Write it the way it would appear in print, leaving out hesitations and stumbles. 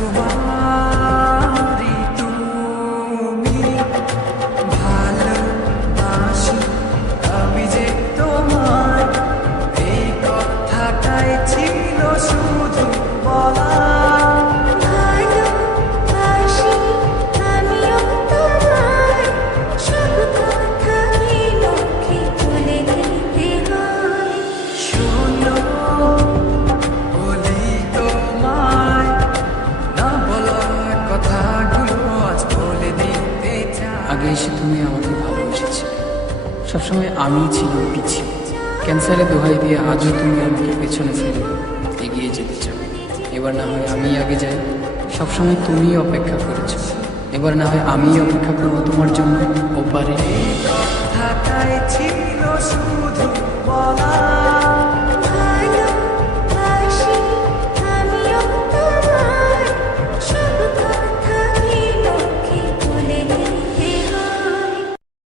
রাজকুমারী তুমি, ভালোবাসি আমি যে তোমায়, এই কথাটাই ছিল শুধু বলা। ভালোবাসি আমিও তোমায়, সব কথা কি মুখে বলে দিতে হয়? শোনো, বলি তোমায়, না বলা কথাগুলো আজ বলে দিতে চাই। আগে এসে তুমি আমাকে ভালোবেসেছিলে, সবসময় আমি ছিলাম পিছিয়ে। ক্যান্সারে দোহাই দিয়ে আজও তুমি আমাকে পেছনে ফেলে এগিয়ে যেতে চাও। এবার না হয় আমি আগে যাই, সবসময় তুমিই অপেক্ষা করেছো। এবার না হয় আমি অপেক্ষা করবো তোমার জন্য ওপারে। কথাটাই ছিল শুধু বলা।